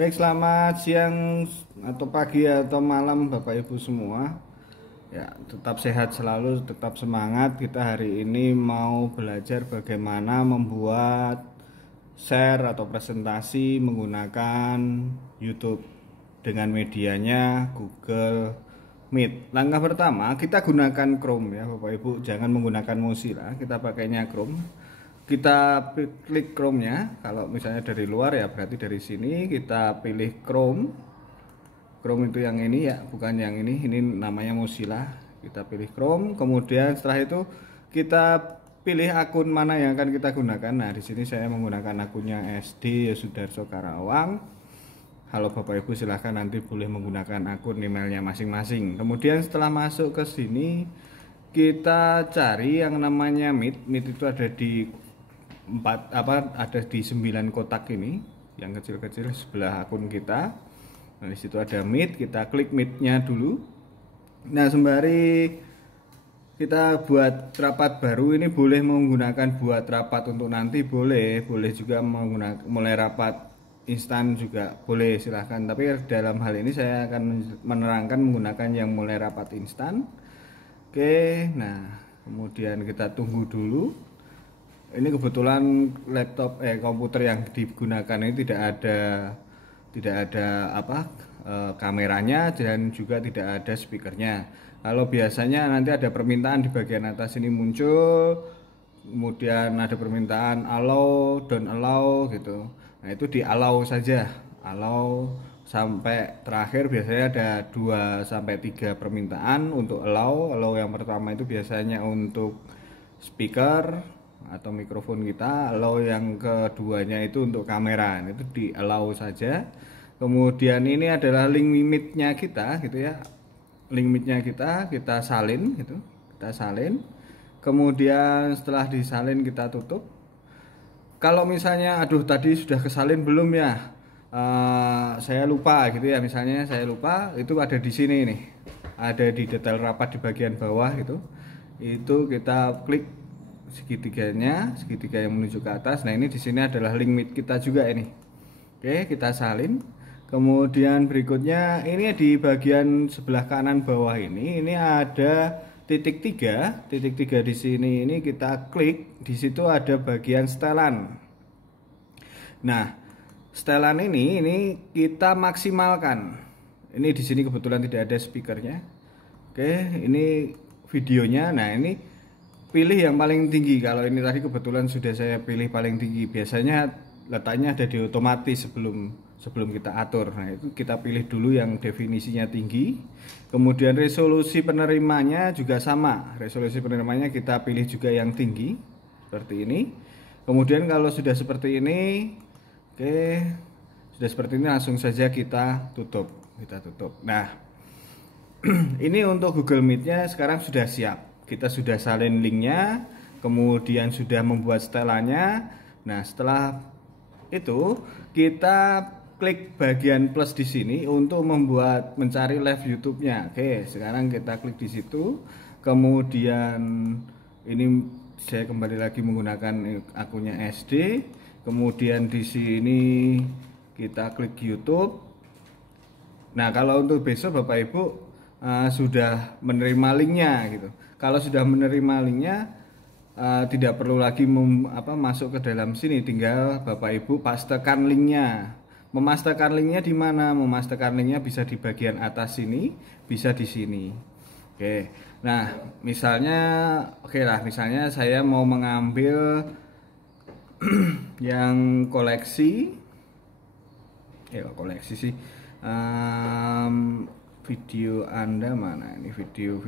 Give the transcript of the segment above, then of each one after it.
Baik, selamat siang atau pagi atau malam Bapak Ibu semua. Ya, tetap sehat selalu, tetap semangat. Kita hari ini mau belajar bagaimana membuat share atau presentasi menggunakan YouTube dengan medianya Google Meet. Langkah pertama, kita gunakan Chrome ya Bapak Ibu, jangan menggunakan Mozilla, kita pakainya Chrome. Kita klik Chrome-nya. Kalau misalnya dari luar ya berarti dari sini kita pilih Chrome. Chrome itu yang ini ya, bukan yang ini. Ini namanya Mozilla. Kita pilih Chrome. Kemudian setelah itu kita pilih akun mana yang akan kita gunakan. Nah, di sini saya menggunakan akunnya SD Yosudarso Karawang. Halo Bapak Ibu, silahkan nanti boleh menggunakan akun emailnya masing-masing. Kemudian setelah masuk ke sini kita cari yang namanya Meet. Meet itu ada di ada di 9 kotak ini yang kecil-kecil sebelah akun kita. Nah, di situ ada Meet, kita klik Meet-nya dulu. Nah, sembari kita buat rapat baru, ini boleh menggunakan buat rapat untuk nanti, boleh juga menggunakan mulai rapat instan juga boleh, silahkan. Tapi dalam hal ini saya akan menerangkan menggunakan yang mulai rapat instan. Oke, nah kemudian kita tunggu dulu. Ini kebetulan komputer yang digunakan ini tidak ada kameranya dan juga tidak ada speakernya. Kalau biasanya nanti ada permintaan di bagian atas ini muncul, kemudian ada permintaan allow, don't allow gitu. Nah, itu di allow saja, allow sampai terakhir biasanya ada 2 sampai 3 permintaan untuk allow. Allow yang pertama itu biasanya untuk speaker atau mikrofon kita, allow yang keduanya itu untuk kamera, itu di allow saja. Kemudian ini adalah link limitnya kita gitu ya, link limitnya kita salin gitu, kita salin. Kemudian setelah disalin kita tutup. Kalau misalnya aduh tadi sudah kesalin belum ya, saya lupa gitu ya, misalnya saya lupa, itu ada di sini nih, ada di detail rapat di bagian bawah gitu, itu kita klik segitiga yang menuju ke atas. Nah, ini di sini adalah link Meet kita juga ini. Oke, kita salin. Kemudian berikutnya ini di bagian sebelah kanan bawah ini ada titik 3 di sini. Ini kita klik, di situ ada bagian setelan. Nah, setelan ini kita maksimalkan. Ini di sini kebetulan tidak ada speakernya. Oke, ini videonya. Nah, ini pilih yang paling tinggi. Kalau ini tadi kebetulan sudah saya pilih paling tinggi. Biasanya letaknya ada di otomatis sebelum kita atur. Nah, itu kita pilih dulu yang definisinya tinggi. Kemudian resolusi penerimanya juga sama. Resolusi penerimanya kita pilih juga yang tinggi seperti ini. Kemudian kalau sudah seperti ini, oke, sudah seperti ini langsung saja kita tutup. Nah, ini untuk Google Meet-nya sekarang sudah siap. Kita sudah salin linknya, kemudian sudah membuat setelannya. Nah, setelah itu kita klik bagian plus di sini untuk mencari live YouTube-nya. Oke, sekarang kita klik di situ. Kemudian ini saya kembali lagi menggunakan akunnya SD. Kemudian di sini kita klik YouTube. Nah, kalau untuk besok Bapak Ibu sudah menerima linknya gitu. Kalau sudah menerima linknya, tidak perlu lagi masuk ke dalam sini, tinggal Bapak Ibu pastekan linknya. Memastekan linknya di mana? Memastekan linknya bisa di bagian atas sini, bisa di sini. Oke, nah misalnya saya mau mengambil yang koleksi sih. Video Anda mana ini, video.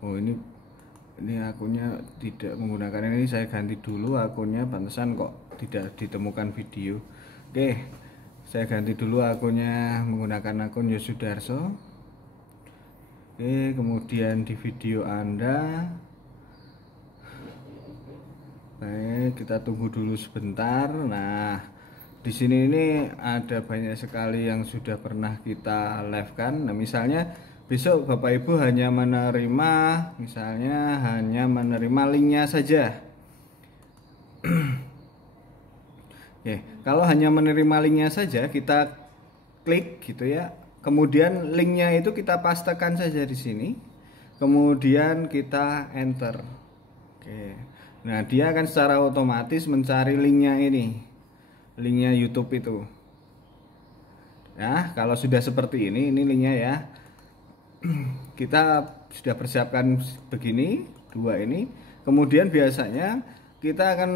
Oh, ini akunnya tidak menggunakan ini, saya ganti dulu akunnya, pantesan kok tidak ditemukan video. Oke, saya ganti dulu akunnya menggunakan akun Yosudarso. Oke, kemudian di video Anda. Baik, kita tunggu dulu sebentar. Nah, di sini ini ada banyak sekali yang sudah pernah kita live kan. Nah, misalnya besok Bapak Ibu hanya menerima linknya saja. Oke, kalau hanya menerima linknya saja kita klik gitu ya. Kemudian linknya itu kita pastekan saja di sini. Kemudian kita enter. Oke. Nah, dia akan secara otomatis mencari linknya ini. Linknya YouTube itu. Ya, kalau sudah seperti ini linknya ya. Kita sudah persiapkan begini, dua ini. Kemudian biasanya kita akan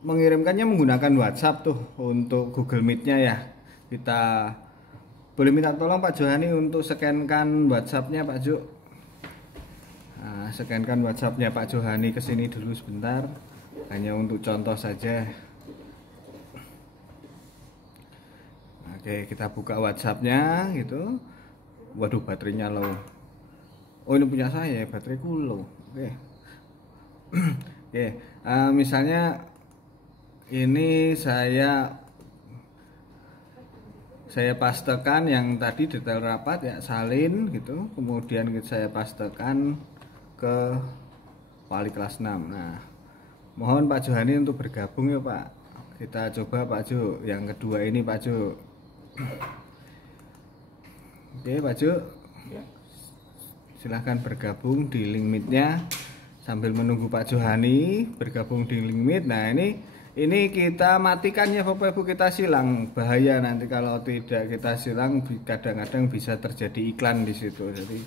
mengirimkannya menggunakan WhatsApp tuh untuk Google Meet-nya ya. Kita boleh minta tolong Pak Johani untuk scankan WhatsApp-nya Pak Jo. Nah, scankan WhatsApp-nya Pak Johani ke sini dulu sebentar. Hanya untuk contoh saja. Oke, kita buka WhatsApp-nya gitu. Waduh, baterainya low. Oh, ini punya saya, bateraiku low. Oke. Oke, misalnya ini saya pastekan yang tadi detail rapat ya, salin gitu. Kemudian saya pastekan ke wali kelas 6. Nah, mohon Pak Johani untuk bergabung ya Pak. Kita coba Pak Jo, yang kedua ini Pak Jo. Oke Pak Jo, silahkan bergabung di link meet-nya sambil menunggu Pak Johani bergabung di link meet. Nah, ini kita matikan ya Bapak Ibu, kita silang, bahaya nanti kalau tidak kita silang, kadang-kadang bisa terjadi iklan di situ. Jadi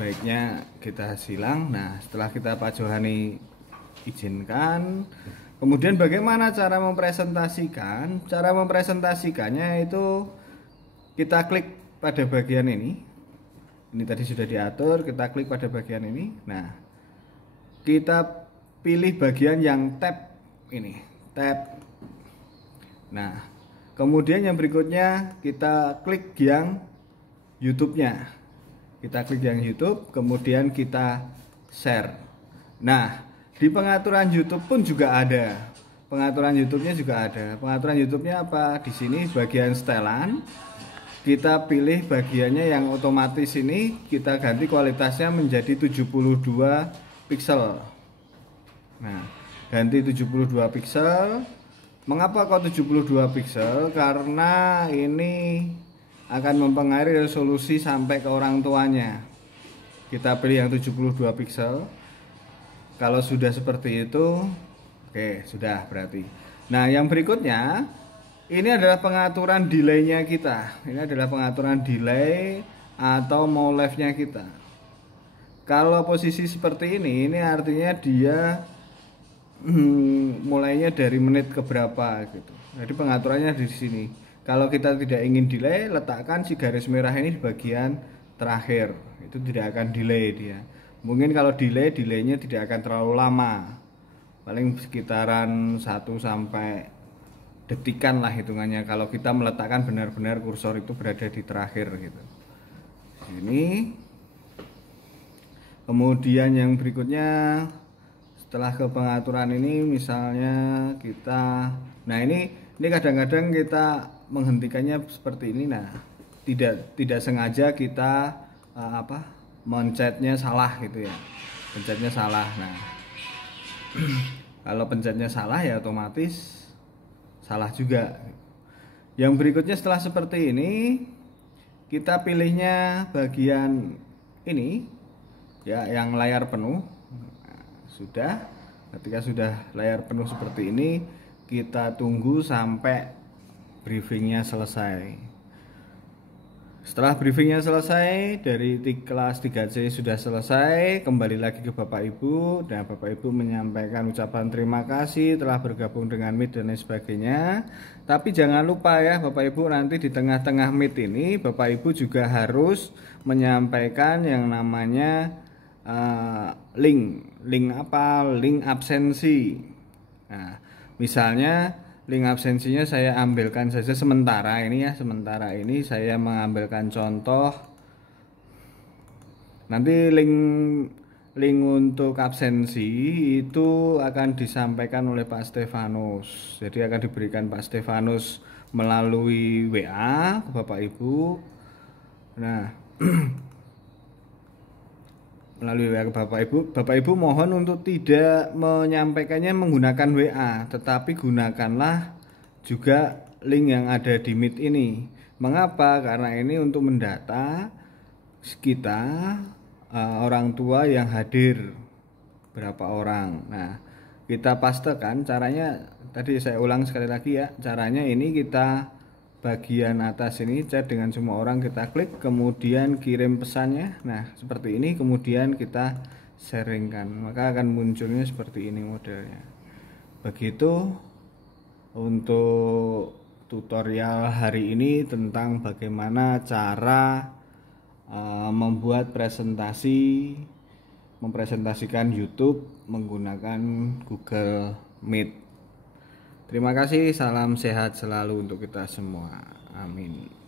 baiknya kita silang. Nah, setelah kita Pak Johani izinkan, kemudian bagaimana cara mempresentasikan? Cara mempresentasikannya itu kita klik pada bagian ini. Ini tadi sudah diatur, kita klik pada bagian ini. Nah, kita pilih bagian yang tab ini. Tab. Nah, kemudian yang berikutnya kita klik yang YouTube-nya. Kita klik yang YouTube, kemudian kita share. Nah, di pengaturan YouTube pun juga ada. Pengaturan YouTube-nya juga ada. Pengaturan YouTube-nya apa? Di sini bagian setelan. Kita pilih bagiannya yang otomatis ini, kita ganti kualitasnya menjadi 72 pixel. Nah, ganti 72 pixel. Mengapa kok 72 pixel? Karena ini akan mempengaruhi resolusi sampai ke orang tuanya. Kita pilih yang 72 pixel. Kalau sudah seperti itu, oke, sudah berarti. Nah, yang berikutnya ini adalah pengaturan delay-nya kita. Ini adalah pengaturan delay atau mau live-nya kita. Kalau posisi seperti ini artinya dia mulainya dari menit ke berapa gitu. Jadi pengaturannya di sini. Kalau kita tidak ingin delay, letakkan si garis merah ini di bagian terakhir. Itu tidak akan delay dia. Mungkin kalau delaynya tidak akan terlalu lama. Paling sekitaran 1 sampai detikan lah hitungannya kalau kita meletakkan benar-benar kursor itu berada di terakhir gitu. Ini kemudian yang berikutnya setelah ke pengaturan ini misalnya kita, nah ini kadang-kadang kita menghentikannya seperti ini. Nah, tidak sengaja kita mencetnya salah gitu ya, pencetnya salah. Nah, kalau pencetnya salah ya otomatis salah juga. Yang berikutnya setelah seperti ini kita pilihnya bagian ini ya, yang layar penuh. Nah, sudah, ketika sudah layar penuh seperti ini kita tunggu sampai briefingnya selesai. Setelah briefingnya selesai, dari kelas 3C sudah selesai, kembali lagi ke Bapak Ibu, dan Bapak Ibu menyampaikan ucapan terima kasih telah bergabung dengan Meet dan lain sebagainya. Tapi jangan lupa ya Bapak Ibu, nanti di tengah-tengah Meet ini Bapak Ibu juga harus menyampaikan yang namanya link absensi. Nah, misalnya link absensinya saya ambilkan saja sementara ini ya, sementara ini saya mengambilkan contoh. Nanti link untuk absensi itu akan disampaikan oleh Pak Stefanus. Jadi akan diberikan Pak Stefanus melalui WA ke Bapak Ibu. Nah, melalui WA ke Bapak Ibu mohon untuk tidak menyampaikannya menggunakan WA, tetapi gunakanlah juga link yang ada di Meet ini. Mengapa? Karena ini untuk mendata kita orang tua yang hadir berapa orang. Nah, kita pastekan caranya, tadi saya ulang sekali lagi ya, caranya ini kita bagian atas ini chat dengan semua orang, kita klik kemudian kirim pesannya. Nah seperti ini, kemudian kita sharingkan, maka akan munculnya seperti ini modelnya. Begitu untuk tutorial hari ini tentang bagaimana cara membuat mempresentasikan YouTube menggunakan Google Meet. Terima kasih, salam sehat selalu untuk kita semua. Amin.